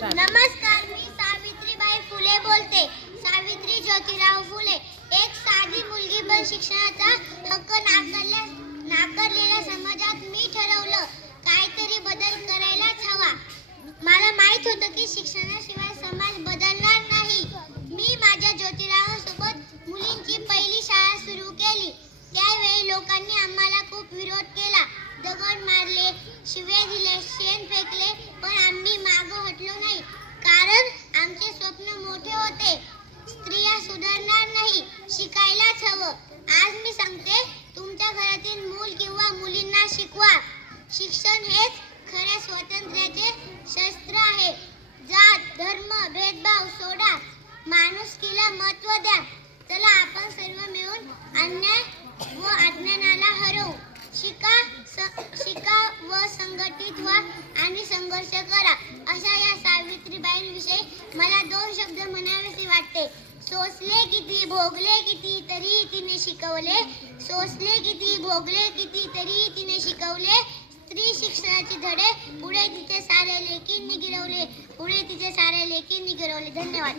नमस्कार, मी सावित्रीबाई फुले बोलते. सावित्री ज्योतिराव फुले. एक साधी मुलगी, पण शिक्षणाचा हक्क नाकारलेल्या समाजात मी ठरवलं काहीतरी बदल करायलाच हवा. मला माहित होतं की शिक्षणाशिवाय समाज बदलणार नाही. मी माझ्या ज्योतिरावांसोबत मुलींची पहिली शाळा सुरू केली. त्यावेळी लोकांनी आम्हाला खूप विरोध केला, दगड मारले, शिव्या दिल्या, शेण फेकले, पण आम्ही मागं हटलो नाही, कारण आमचे स्वप्न मोठे होते. स्त्रिया सुधारणार नाही, शिकायलाच हवं. आज मी सांगते, तुमच्या घरातील मूल किंवा मुलींना शिकवा. शिक्षण हेच खऱ्या स्वातंत्र्याचे शस्त्र आहे. जात धर्म भेदभाव सोडा, माणुसकीला महत्त्व द्या. चला, आपण सर्व मिळून अन्याय व अज्ञानाला हरवू. शिका व संघटित व्हा आणि संघर्ष करा. अशा या सावित्रीबाईंविषयी मला 2 शब्द म्हणावेसे वाटते. सोसले किती, भोगले किती, तरीही तिने शिकवले. सोसले किती, भोगले किती, तरीही तिने शिकवले. स्त्री शिक्षणाचे धडे पुढे तिचे सारे लेकींनी गिरवले. धन्यवाद.